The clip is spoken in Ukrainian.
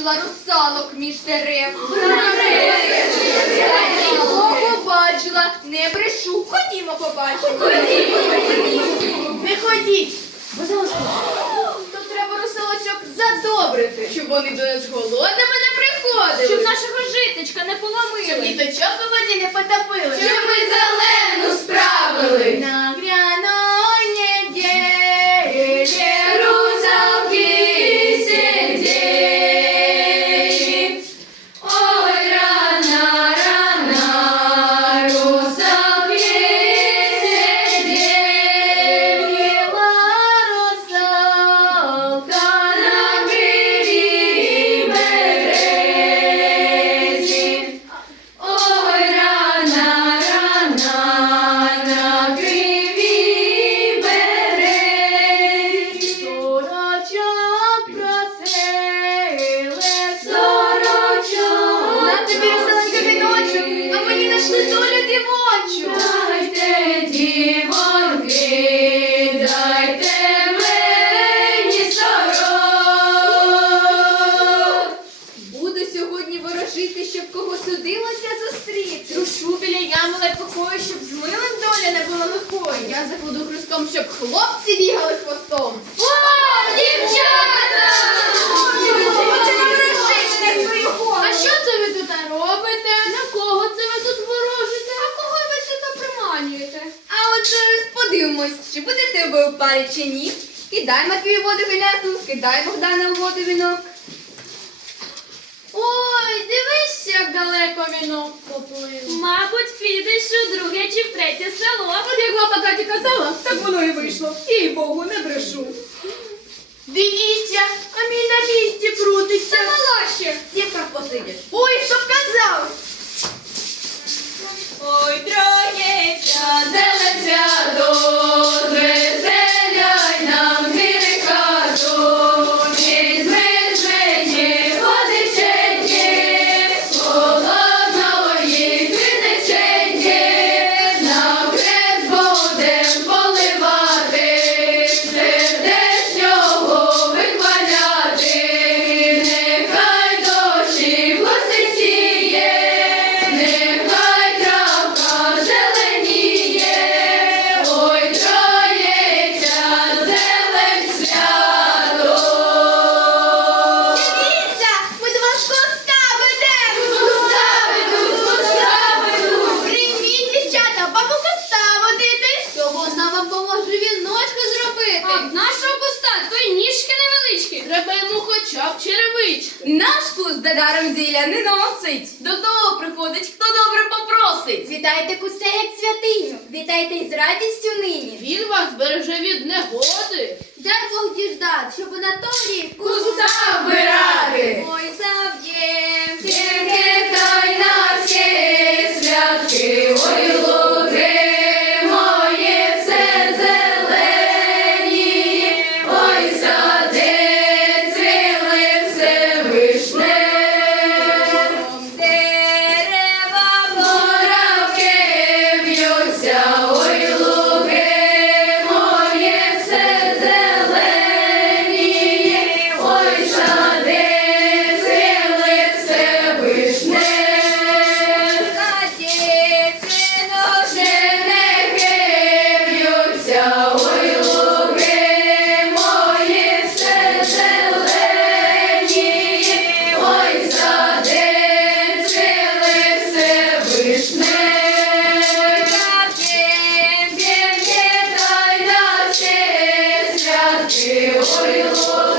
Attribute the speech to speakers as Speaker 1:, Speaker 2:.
Speaker 1: побачила русалок між дерев. Побачила, не брешу. Ходімо побачимо.
Speaker 2: Не ходіть, бо зараз то треба русалочок задобрити, щоб вони до нас голодними не приходили.
Speaker 3: Щоб нашого житечка не
Speaker 2: Щоб
Speaker 3: поломили.
Speaker 2: діточок у воді не потопили.
Speaker 1: Щоб ми зелену справили.
Speaker 2: На гряної дереві
Speaker 1: Русалки сидели. Ой, рано, рано, русалки сидели.
Speaker 2: русалка
Speaker 1: На кривій березі. Ой, рано, рано, на кривій березі.
Speaker 2: сорочок просили,
Speaker 1: Сорочок.
Speaker 2: на тобі русаленька віночок, а мені нашли долю дівочу.
Speaker 1: Дайте, дівонки, дайте мені сорок.
Speaker 2: Буду сьогодні ворожити, щоб кого судилося зустріти.
Speaker 3: Трушу біля ями лепохою, щоб з милим доля не було лихою.
Speaker 2: Я закладу хрустом, щоб хлопці бігали хвостом.
Speaker 1: О, дівчата!
Speaker 2: Хочете ворожити на свою голову?
Speaker 3: А що це ви тут робите? На кого це ви тут ворожите? А кого ви тут приманюєте?
Speaker 1: А от зараз подивимось, чи буде в тебе у парі чи ні. Кидай Матвію воду гиляку, кидай Богдана у воду вінок.
Speaker 3: Ой, дивись, як далеко вінок поплив. Мабуть, підеш у друге чи в третє село.
Speaker 2: От як баба Катя казала, так воно і вийшло. Їй Богу, не брешу. Дивіться, а мій на місці крутиться.
Speaker 1: Мала ще, дівка посидиш.
Speaker 2: Ой, хто б казав?
Speaker 1: Ой, троєця, зеленця, дозвеселяй нам гірика, доні змежені, водичені, холодної криничені, на хрест будем поливати, сердечнього вихваляти, нехай дощі власне сіє, нехай травка зеленіє, ой, троєця, зелень свято.
Speaker 2: Дивіться, ми до вас коста ведемо.
Speaker 1: Коста ведуть.
Speaker 2: Прийміть, дівчата, бабу коста водити. То вона вам поможе віночку зробити.
Speaker 3: А в нашого куста то й ніжки невеличкі. Треба йому хоча б черевички.
Speaker 1: Наш куст даром зілля не носить.
Speaker 2: До того приходить, хто добре попросить.
Speaker 1: Вітайте куста як святиню, вітайте із радістю нині.
Speaker 3: Він вас береже від негоди.
Speaker 2: Дай Бог діждать, щоб на тому
Speaker 1: Куста вбирати.
Speaker 2: Ой, зав'єм,
Speaker 1: Нехай на всі святки, ой, луги мої все зелені, ой, сади цвіли все вишне. Дерева муравки б'ються, ой, луги мої все зелені, ой, сади цвіли все вишне. Женихи б'ються, ой, луги мої все зелені, ой, сади цвіли все вишне. П'єм, п'єм, на всі святки, ой, луги